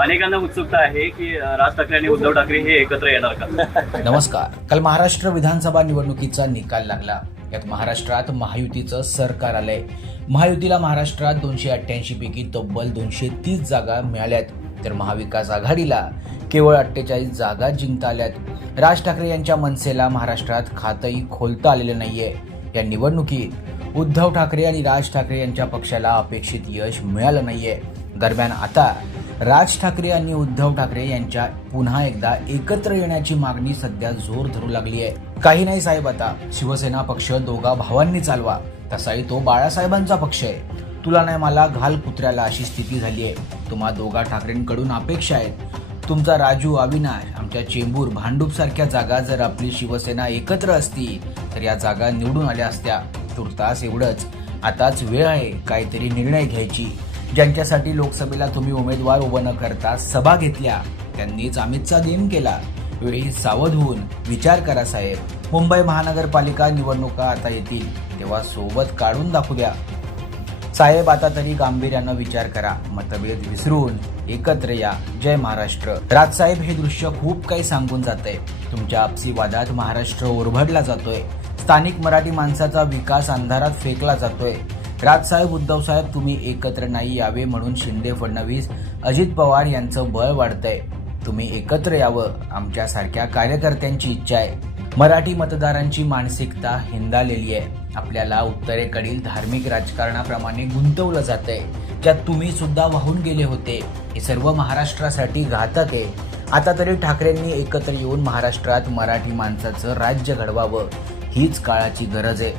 अनेकांना उत्सुकता आहे की राज ठाकरे आणि उद्धव ठाकरे हे एकत्र येणार का? नमस्कार. काल महाराष्ट्र विधानसभा निवडणुकीचा निकाल लागला. यात महाराष्ट्रात महायुतीचं सरकार आलंय. महायुतीला महाराष्ट्रात दोनशे अठ्ठ्याऐंशी पैकी तब्बल दोनशे तीस जागा मिळाल्यात. तर महाविकास आघाडीला केवळ अठ्ठेचाळीस जागा जिंकता आल्यात. राज ठाकरे यांच्या मनसेला महाराष्ट्रात खातंही खोलता आलेलं नाहीये. या निवडणुकीत उद्धव ठाकरे आणि राज ठाकरे यांच्या पक्षाला अपेक्षित यश मिळालं नाहीये. दरम्यान आता राज ठाकरे आणि उद्धव ठाकरे यांच्या पुन्हा एकदा एकत्र येण्याची मागणी सध्या जोर धरू लागली आहे. काही नाही साहेब आता. शिवसेना पक्ष दोघा भावांनी चालवा. तसाही तो बाळासाहेबांचा पक्ष आहे. तुला नाही मला घाल कुत्र्याला अशी स्थिती झाली आहे. तुम्हा दोघा ठाकरेंकडून अपेक्षा आहेत. तुमचा राजू अविनाश आमच्या चेंबूर भांडूप सारख्या जागा जर आपली शिवसेना एकत्र असती तर या जागा निवडून आल्या असत्या. तुर्तास एवढंच. आताच वेळ आहे काहीतरी निर्णय घ्यायची. ज्यांच्यासाठी लोकसभेला तुम्ही उमेदवार उभं न करता सभा घेतल्या त्यांनीच अमितचा नेम केला. वेळी सावध होऊन विचार करा साहेब. मुंबई महानगरपालिका निवडणुका आता येतील तेव्हा सोबत काढून दाखवू द्या. साहेब आता तरी गांभीर्यानं विचार करा. मतभेद विसरून एकत्र या. जय महाराष्ट्र. राजसाहेब हे दृश्य खूप काही सांगून जात आहे तुमच्या आपसी वादात महाराष्ट्र ओरभडला जातोय. स्थानिक मराठी माणसाचा विकास अंधारात फेकला जातोय. राजसाहेब उद्धव साहेब तुम्ही एकत्र नाही यावे म्हणून शिंदे फडणवीस अजित पवार यांचं बळ वाढतंय. तुम्ही एकत्र यावं आमच्यासारख्या कार्यकर्त्यांची इच्छा आहे. मराठी मतदारांची मानसिकता हिंदालेली आहे. आपल्याला उत्तरेकडील धार्मिक राजकारणाप्रमाणे गुंतवलं जातंय. ज्यात तुम्ही सुद्धा वाहून गेले होते. हे सर्व महाराष्ट्रासाठी घातक आहे. आता तरी ठाकरेंनी एकत्र येऊन महाराष्ट्रात मराठी माणसाचं राज्य घडवावं हीच काळाची गरज आहे.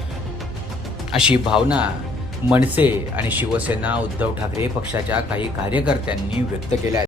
अशी भावना मनसे आणि शिवसेना उद्धव ठाकरे पक्षाच्या काही कार्यकर्त्यांनी व्यक्त केल्या आहेत.